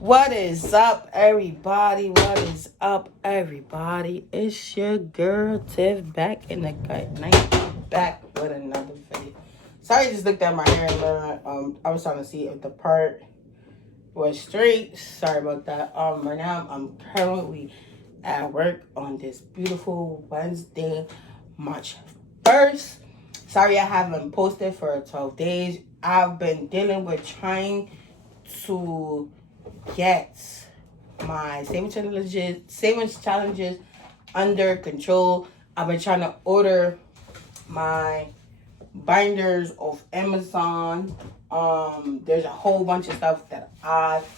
What is up, everybody? What is up, everybody? It's your girl Tiff back in the cut. Back with another video. Sorry, I just looked at my hair and I was trying to see if the part was straight. Sorry about that. Right now I'm currently at work on this beautiful Wednesday, March 1st. Sorry I haven't posted for 12 days. I've been dealing with trying to get my savings challenges under control. I've been trying to order my binders off Amazon. There's a whole bunch of stuff that I've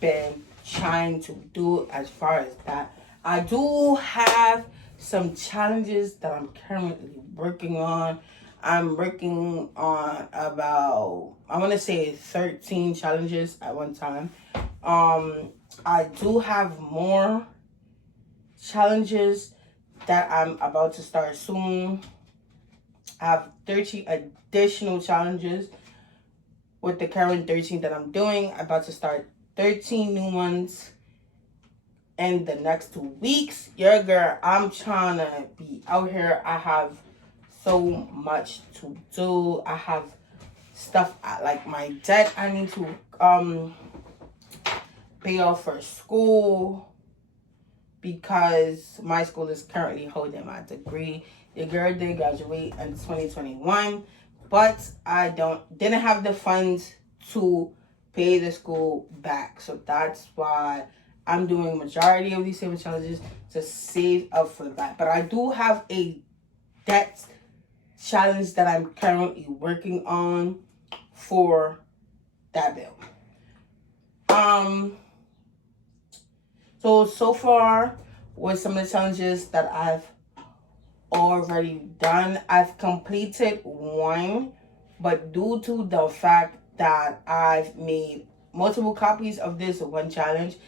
been trying to do as far as that. I do have some challenges that I'm currently working on. I'm working on about, I want to say 13 challenges at one time. I do have more challenges that I'm about to start soon. I have 13 additional challenges with the current 13 that I'm doing. I'm about to start 13 new ones in the next 2 weeks. Your girl, I'm trying to be out here. I have so much to do. I have stuff like my debt I need to pay off for school because my school is currently holding my degree. Your girl did graduate in 2021, but I didn't have the funds to pay the school back. So that's why I'm doing majority of these saving challenges to save up for that. But I do have a debt challenge that I'm currently working on for that bill. So far with some of the challenges that I've already done, I've completed one, but due to the fact that I've made multiple copies of this one challenge,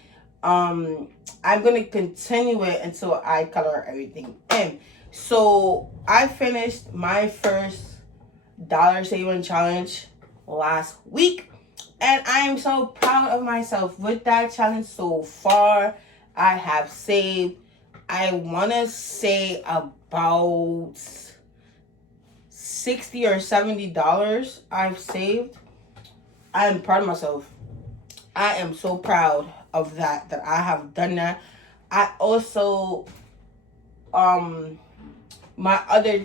I'm gonna continue it until I color everything in. So I finished my first dollar saving challenge last week, and I am so proud of myself with that challenge so far. I have saved, I want to say, about $60 or $70 I've saved. I am proud of myself. I am so proud of that I have done that. I also my other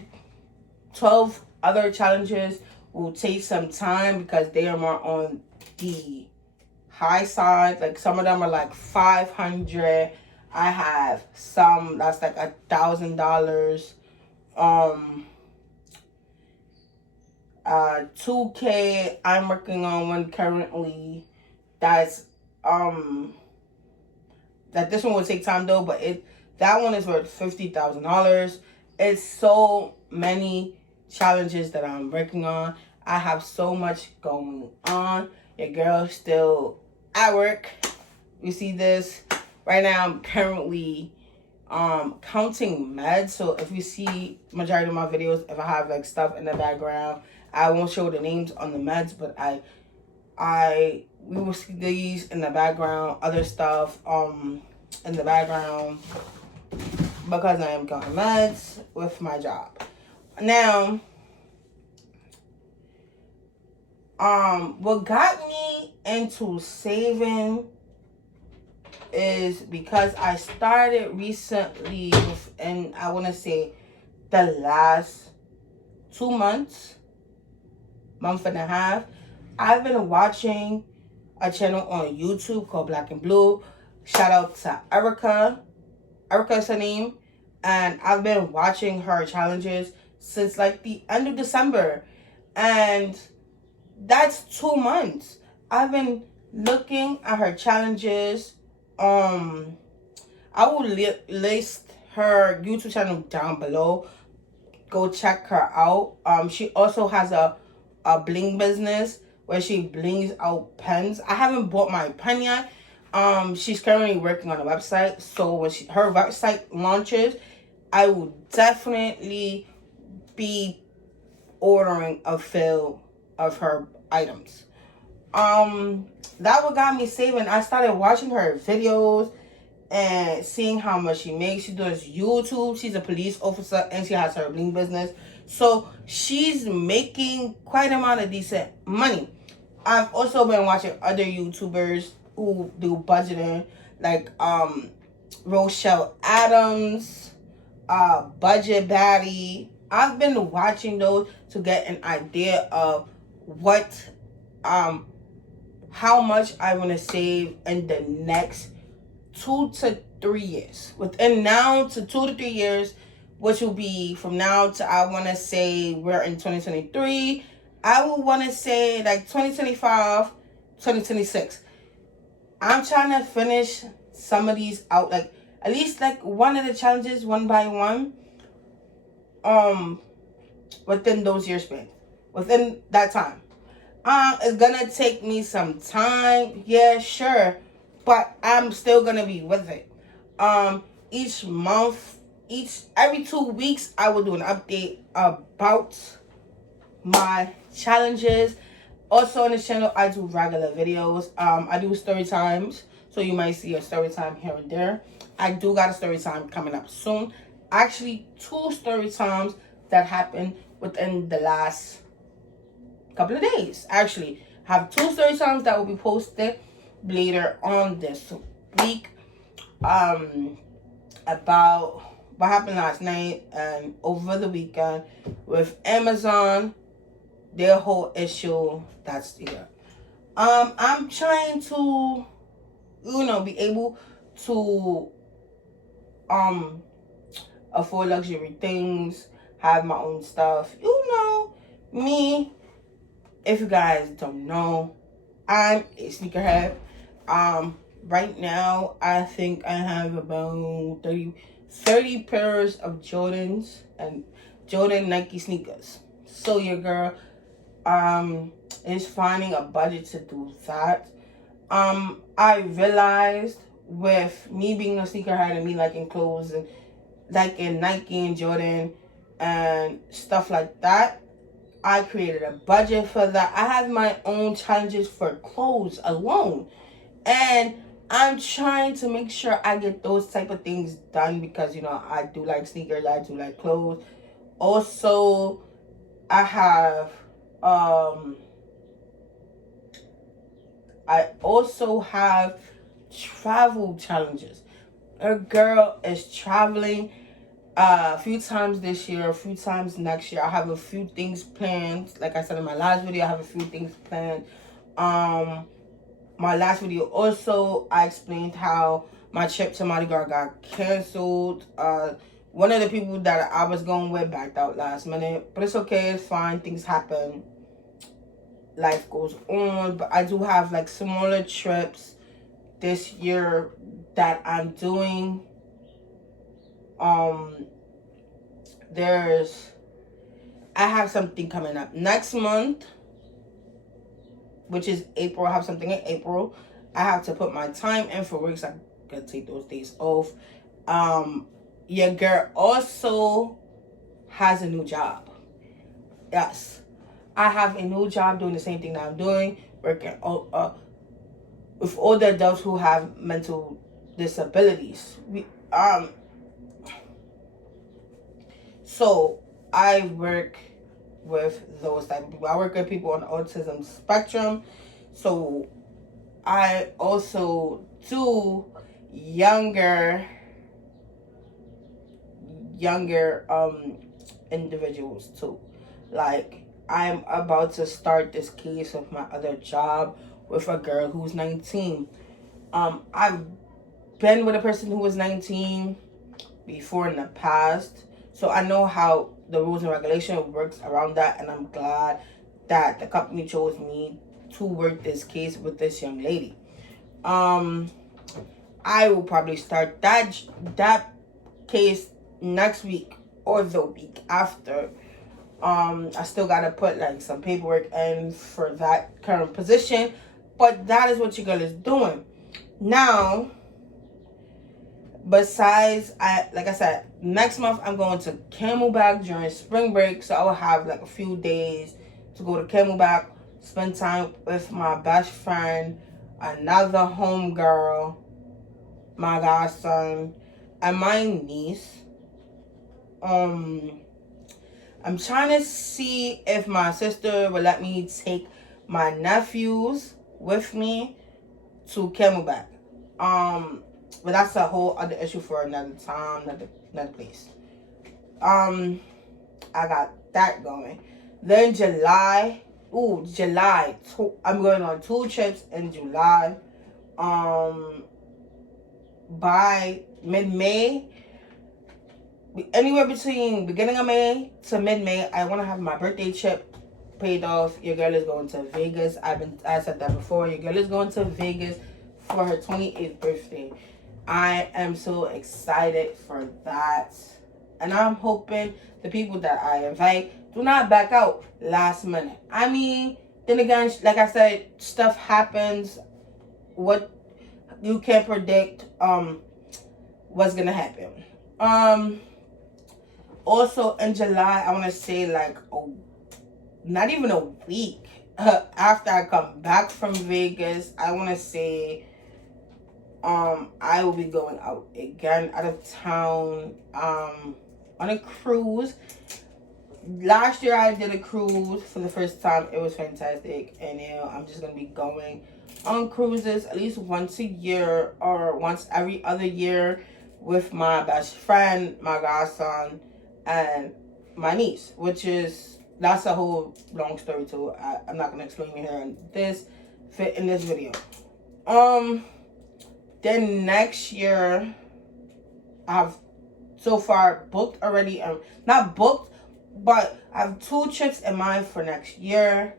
12 other challenges will take some time because they are more on the high side. Like some of them are like 500. I have some that's like $1,000. 2K. I'm working on one currently. That's that this one will take time though, but that one is worth $50,000. It's so many challenges that I'm working on. I have so much going on. Your girl's still at work. You see this right now. I'm currently counting meds. So if you see majority of my videos, if I have like stuff in the background, I won't show the names on the meds, but we will see these in the background, other stuff in the background, because I am counting meds with my job. Now, what got me into saving is because I started recently within, I want to say, the last 2 months, month and a half, I've been watching a channel on YouTube called Black and Blue. Shout out to Erica. Erica is her name. And I've been watching her challenges since like the end of December. And that's 2 months. I've been looking at her challenges. I will list her YouTube channel down below. Go check her out. She also has a bling business where she blings out pens. I haven't bought my pen yet. She's currently working on a website. So when her website launches, I will definitely be ordering a fill of her items. That what got me saving. I started watching her videos and seeing how much she makes. She does YouTube. She's a police officer and she has her bling business. So she's making quite a amount of decent money. I've also been watching other YouTubers who do budgeting, like Rochelle Adams, Budget Baddie. I've been watching those to get an idea of what how much I want to save in the next 2 to 3 years. Within now to 2 to 3 years, which will be from now to, I want to say we're in 2023. I would want to say like 2025, 2026. I'm trying to finish some of these out, like at least like one of the challenges one by one. Within those years span, within that time. It's gonna take me some time, yeah, sure, but I'm still gonna be with it. Each month, every 2 weeks, I will do an update about my challenges. Also on this channel, I do regular videos. I do story times, so you might see a story time here and there. I do got a story time coming up soon. Actually, 2 story times that happened within the last couple of days. Actually, have 2 story times that will be posted later on this week. About what happened last night and over the weekend with Amazon, their whole issue that's here. I'm trying to, be able to afford luxury things, have my own stuff. Me, if you guys don't know, I'm a sneakerhead. Right now, I think I have about 30 pairs of Jordans and Jordan Nike sneakers. So your girl is finding a budget to do that. I realized with me being a sneakerhead and me liking clothes and liking Nike and Jordan and stuff like that, I created a budget for that. I have my own challenges for clothes alone. And I'm trying to make sure I get those type of things done because, I do like sneakers. I do like clothes. Also, I have, travel challenges. A girl is traveling a few times this year, a few times next year. I have a few things planned. Like I said in my last video, I have a few things planned. My last video also, I explained how my trip to Mardi Gras got canceled. One of the people that I was going with backed out last minute, but it's okay, it's fine, things happen, life goes on. But I do have like smaller trips this year that I'm doing. I have something coming up next month, which is April. I have something in April. I have to put my time in for work, so I'm gonna take those days off. Your girl also has a new job. Yes, I have a new job doing the same thing that I'm doing, working with all the adults who have mental disabilities. So I work with those type of people. I work with people on the autism spectrum. So I also do younger individuals too. Like, I'm about to start this case with my other job with a girl who's 19. I've been with a person who was 19 before in the past, so I know how the rules and regulation works around that, and I'm glad that the company chose me to work this case with this young lady. I will probably start that case next week or the week after. I still gotta put like some paperwork in for that current position, but that is what your girl is doing now. Besides, like I said, next month I'm going to Camelback during spring break, so I will have like a few days to go to Camelback, spend time with my best friend, another homegirl, my godson, and my niece. I'm trying to see if my sister will let me take my nephews with me to Camelback. But that's a whole other issue for another time, another place. I got that going. Then July, I'm going on 2 trips in July. By mid-May, anywhere between beginning of May to mid-May, I want to have my birthday trip paid off. Your girl is going to Vegas. I said that before. Your girl is going to Vegas for her 28th birthday. I am so excited for that. And I'm hoping the people that I invite do not back out last minute. I mean, then again, like I said, stuff happens. What you can't predict what's gonna happen. Also in July, I want to say like not even a week after I come back from Vegas, I want to say I will be going out again, out of town, on a cruise. Last year I did a cruise for the first time. It was fantastic, and I'm just gonna be going on cruises at least once a year or once every other year with my best friend, my godson, and my niece, that's a whole long story too. I'm not gonna explain it here in this video. Then next year, I have so far booked already. Not booked, but I have 2 trips in mind for next year.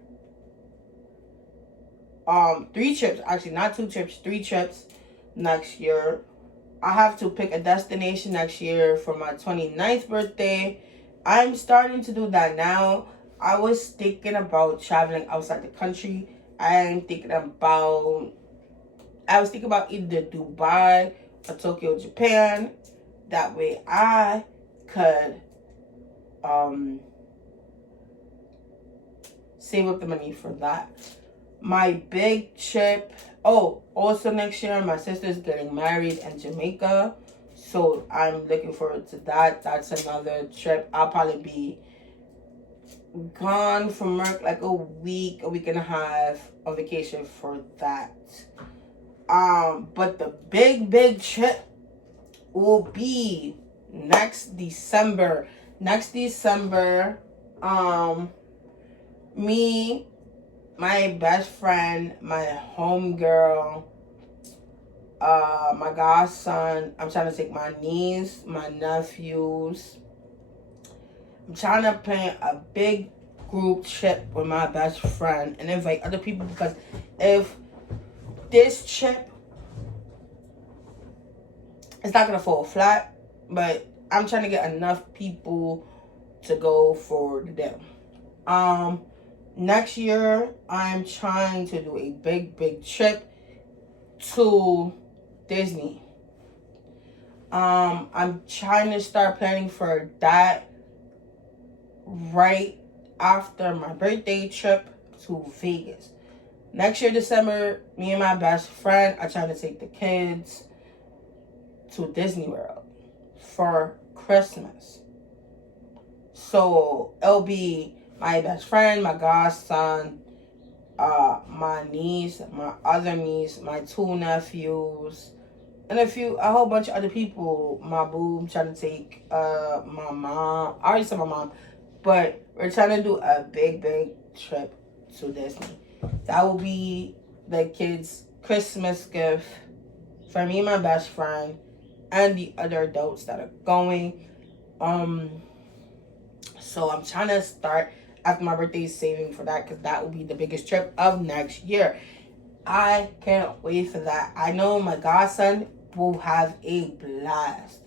3 trips, actually, not 2 trips, 3 trips next year. I have to pick a destination next year for my 29th birthday. I'm starting to do that now. I was thinking about traveling outside the country. I was thinking about either Dubai or Tokyo, Japan. That way I could save up the money for that. My big trip. Oh, also next year, my sister's getting married in Jamaica. So I'm looking forward to that. That's another trip. I'll probably be gone from work like a week and a half on vacation for that. But the big trip will be next December. Me, my best friend, my homegirl, my godson. I'm trying to take my niece, my nephews. I'm trying to plan a big group trip with my best friend and invite other people, because if this trip is not gonna fall flat, but I'm trying to get enough people to go for the deal. Next year, I'm trying to do a big trip to Disney. I'm trying to start planning for that right after my birthday trip to Vegas. Next year, December, me and my best friend are trying to take the kids to Disney World for Christmas. So it'll be my best friend, my godson, my niece, my other niece, my 2 nephews, and a whole bunch of other people. My boo, trying to take my mom. I already said my mom, but we're trying to do a big trip to Disney. That will be the kids' Christmas gift for me and my best friend and the other adults that are going. So I'm trying to start after my birthday saving for that, because that will be the biggest trip of next year. I can't wait for that. I know my godson will have a blast.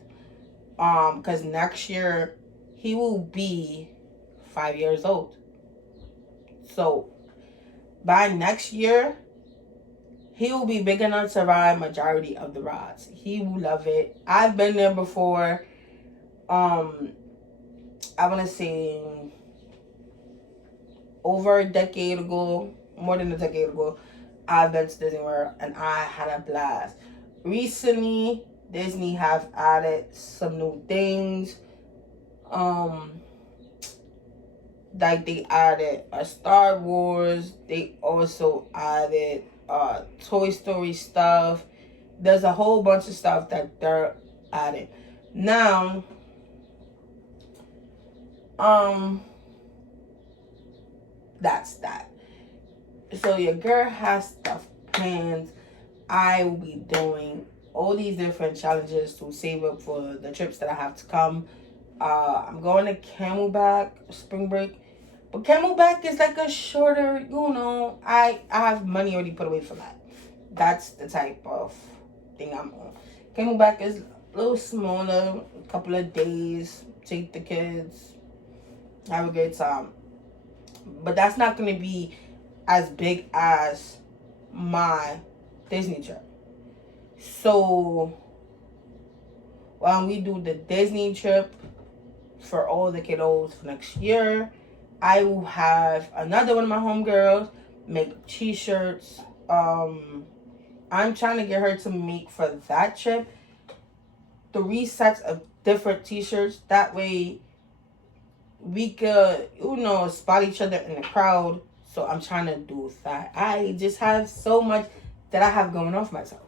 Because next year he will be 5 years old. So by next year, he will be big enough to ride majority of the rides. He will love it. I've been there before. I want to say over a decade ago. more than a decade ago, I've been to Disney World and I had a blast. Recently, Disney have added some new things. Like they added a Star Wars. They also added Toy Story stuff. There's a whole bunch of stuff that they're adding. Now, that's that. So your girl has stuff planned. I will be doing all these different challenges to save up for the trips that I have to come. I'm going to Camelback spring break, but Camelback is like a shorter. I have money already put away for that. That's the type of thing I'm on. Camelback is a little smaller, a couple of days. Take the kids, have a good time. But that's not going to be as big as my Disney trip. So when we do the Disney trip for all the kiddos for next year, I will have another one of my homegirls make t-shirts. I'm trying to get her to make for that trip 3 sets of different t-shirts. That way we could, spot each other in the crowd. So I'm trying to do that. I just have so much that I have going on for myself.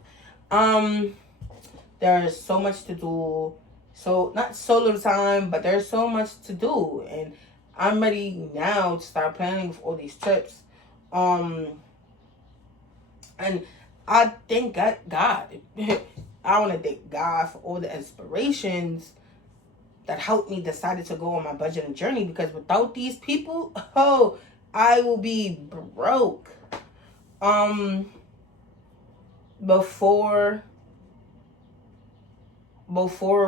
There's so much to do. So not so little time, but there's so much to do. And I'm ready now to start planning for all these trips. And I thank God. I want to thank God for all the inspirations that helped me decide to go on my budget and journey, because without these people, I will be broke. Before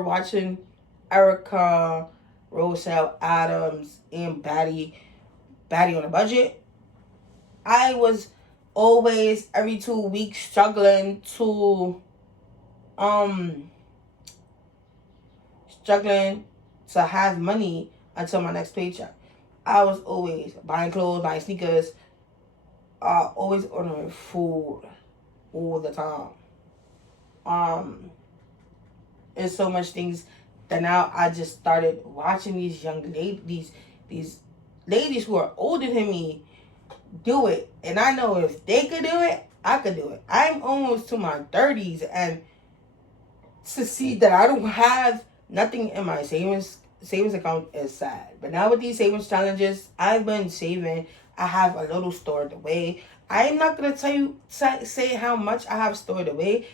watching Erica, Rochelle Adams, and Batty on a Budget, I was always every 2 weeks struggling to have money until my next paycheck. I was always buying clothes, buying sneakers, always ordering food all the time. There's so much things that now I just started watching these young ladies, these ladies who are older than me do it. And I know if they could do it, I could do it. I'm almost to my 30s, and to see that I don't have nothing in my savings account is sad. But now with these savings challenges, I've been saving. I have a little stored away. I'm not going to say how much I have stored away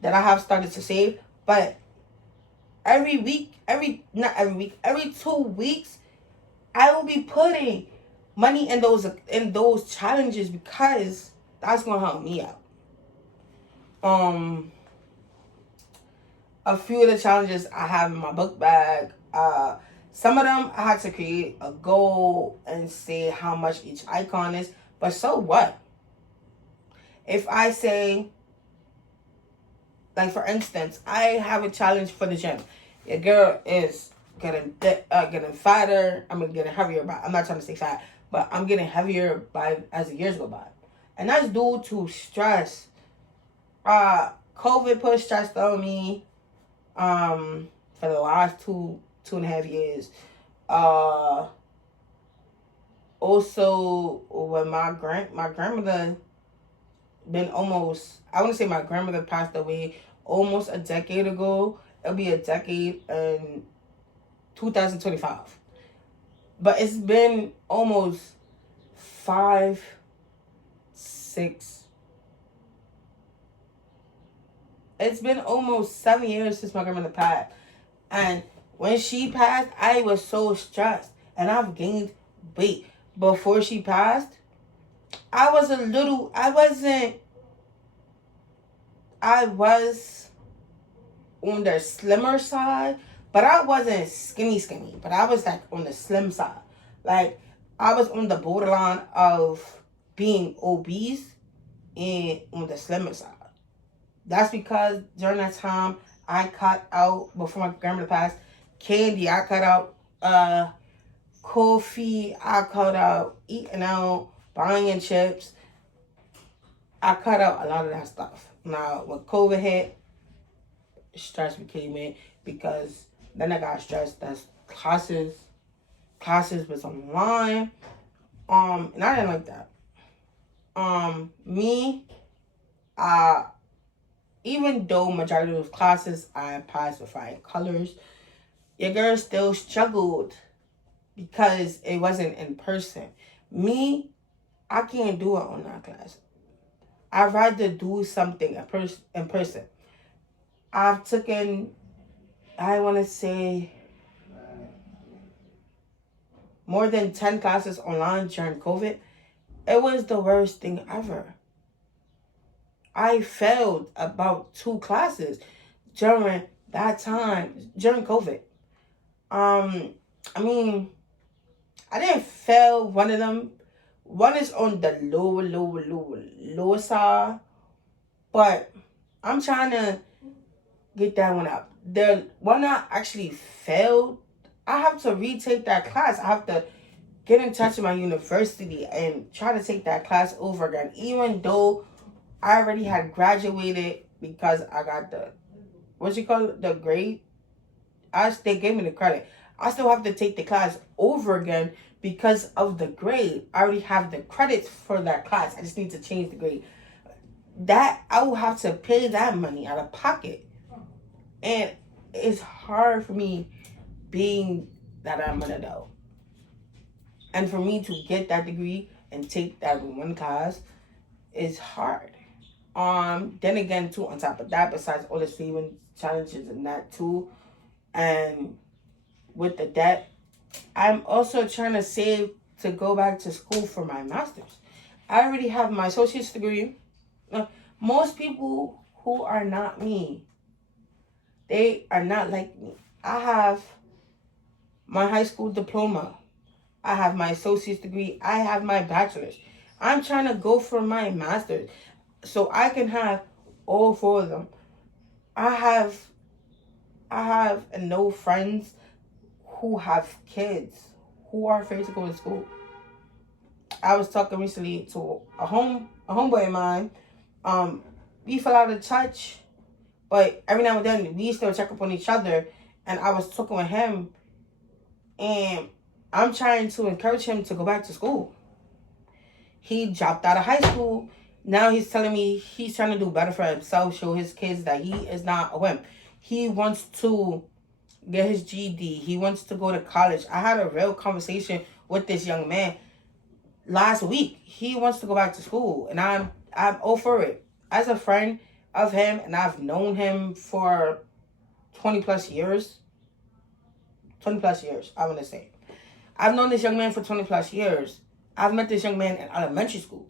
that I have started to save, but every 2 weeks, I will be putting money in those challenges, because that's going to help me out. A few of the challenges I have in my book bag, some of them I had to create a goal and say how much each icon is. But so what? If I say, like for instance, I have a challenge for the gym. Your girl is getting fatter. I'm getting heavier. I'm not trying to say fat, but I'm getting heavier as the years go by, and that's due to stress. COVID put stress on me. For the last 2.5 years. Also, when my grandmother been almost, I want to say my grandmother passed away almost a decade ago. It'll be a decade in 2025. But it's been almost 5, 6. It's been almost 7 years since my grandmother passed. And when she passed, I was so stressed. And I've gained weight. Before she passed, I was on the slimmer side, but I wasn't skinny, but I was like on the slim side. Like, I was on the borderline of being obese and on the slimmer side. That's because during that time, I cut out, before my grandmother passed, candy. I cut out coffee. I cut out eating out. buying chips. I cut out a lot of that stuff. Now, when COVID hit, stress became it because then I got stressed that classes was online. And I didn't like that. Me, uh, even though majority of those classes I passed with flying colors, your girl still struggled because it wasn't in person. Me, I can't do it online class. I'd rather do something in person. I've taken, I want to say, more than 10 classes online during COVID. It was the worst thing ever. I failed about 2 classes during that time, during COVID. I mean, I didn't fail one of them. One is on the lower side, but I'm trying to get that one up. The one I actually failed, I have to retake that class. I have to get in touch with my university and try to take that class over again, even though I already had graduated because I got the grade. They gave me the credit. I still have to take the class over again because of the grade. I already have the credits for that class. I just need to change the grade. That I will have to pay that money out of pocket. And it's hard for me being that I'm an adult. And for me to get that degree and take that one class is hard. Then again too, on top of that, besides all the saving challenges and that too, and with the debt, I'm also trying to save to go back to school for my master's. I already have my associate's degree. Most people who are not me, they are not like me. I have my high school diploma. I have my associate's degree. I have my bachelor's. I'm trying to go for my master's so I can have all 4 of them. I have no friends who have kids who are afraid to go to school. I was talking recently to a homeboy of mine. We fell out of touch, but every now and then we still check up on each other. And I was talking with him, and I'm trying to encourage him to go back to school. He dropped out of high school. Now he's telling me he's trying to do better for himself, show his kids that he is not a wimp. He wants to get his GED. He wants to go to college. I had a real conversation with this young man last week. He wants to go back to school, and I'm all for it. As a friend of him, and I've known him for 20 plus years. 20 plus years, I want to say. I've known this young man for 20 plus years. I've met this young man in elementary school.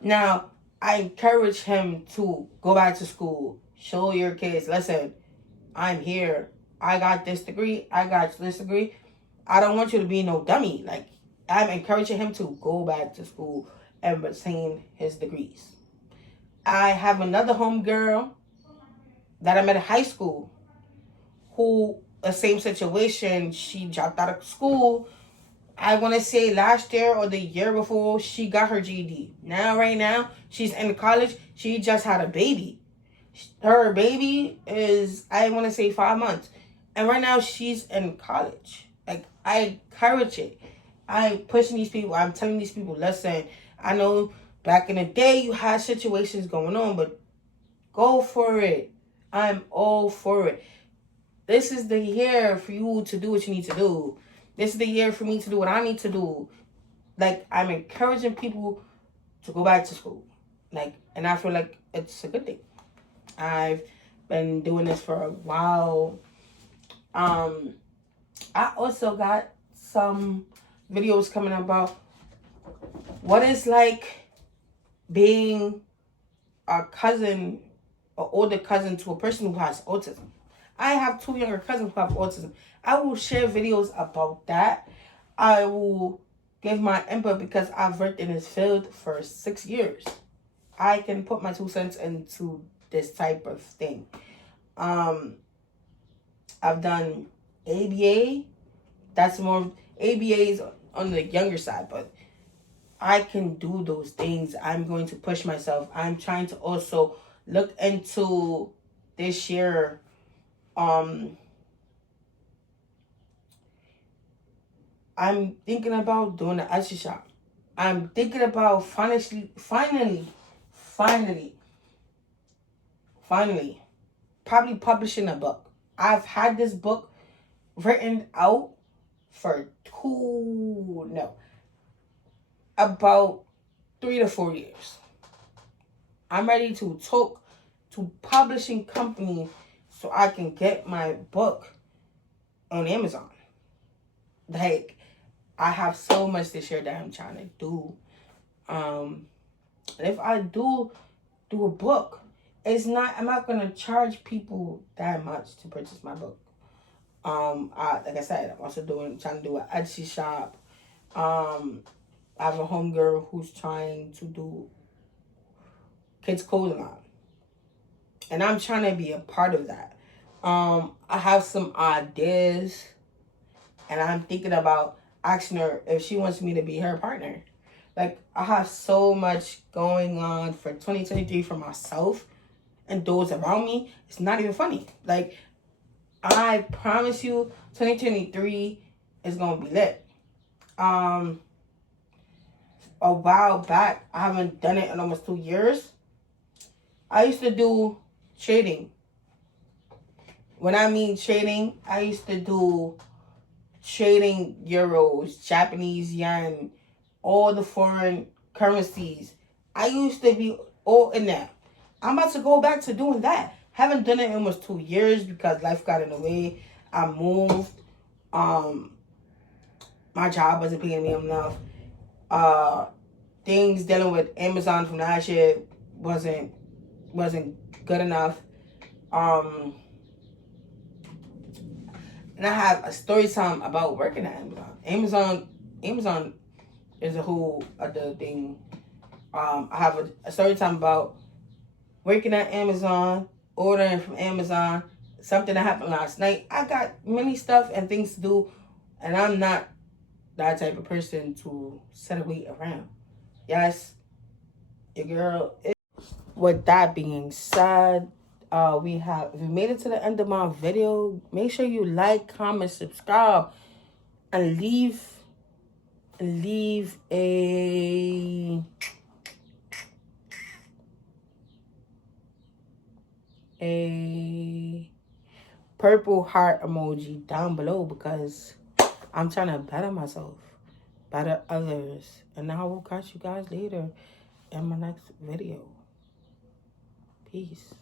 Now, I encourage him to go back to school. Show your kids, listen, I'm here. I got this degree. I got this degree. I don't want you to be no dummy. Like, I'm encouraging him to go back to school and retain his degrees. I have another homegirl that I met in high school who, the same situation, she dropped out of school. I want to say last year or the year before, she got her GED. Right now, she's in college. She just had a baby. Her baby is, I want to say, 5 months. And right now, she's in college. Like, I encourage it. I'm pushing these people. I'm telling these people, listen, I know back in the day, you had situations going on, but go for it. I'm all for it. This is the year for you to do what you need to do. This is the year for me to do what I need to do. Like, I'm encouraging people to go back to school. Like, and I feel like it's a good thing. I've been doing this for a while. I also got some videos coming about what it's like being a cousin, or older cousin to a person who has autism. I have 2 younger cousins who have autism. I will share videos about that. I will give my input because I've worked in this field for 6 years. I can put my 2 cents into this type of thing. I've done ABA. That's more, ABA is on the younger side, but I can do those things, I'm going to push myself. I'm trying to also look into this year. I'm thinking about doing an Etsy shop. I'm thinking about finally, probably publishing a book. I've had this book written out for about 3 to 4 years. I'm ready to talk to publishing companies so I can get my book on Amazon. Like, I have so much this year that I'm trying to do. And if I do a book, I'm not gonna charge people that much to purchase my book. Like I said, I'm also trying to do an Etsy shop. I have a homegirl who's trying to do kids clothing line, and I'm trying to be a part of that. I have some ideas, and I'm thinking about asking her if she wants me to be her partner. Like, I have so much going on for 2023 for myself and those around me. It's not even funny. Like, I promise you, 2023 is gonna be lit. A while back, I haven't done it in almost 2 years. I used to do trading. When I mean trading, I used to do trading euros, Japanese yen, all the foreign currencies. I used to be all in that. I'm about to go back to doing that. Haven't done it in almost 2 years because life got in the way. I moved. My job wasn't paying me enough. Things dealing with Amazon from last year wasn't good enough. And I have a story time about working at Amazon. Amazon is a whole other thing. I have a story time about working at Amazon, ordering from Amazon, something that happened last night. I got many stuff and things to do, and I'm not that type of person to set a wait around. Yes, your girl is. With that being said, if you made it to the end of my video, make sure you like, comment, subscribe, and leave a purple heart emoji down below, because I'm trying to better myself, better others, and I will catch you guys later in my next video. Peace.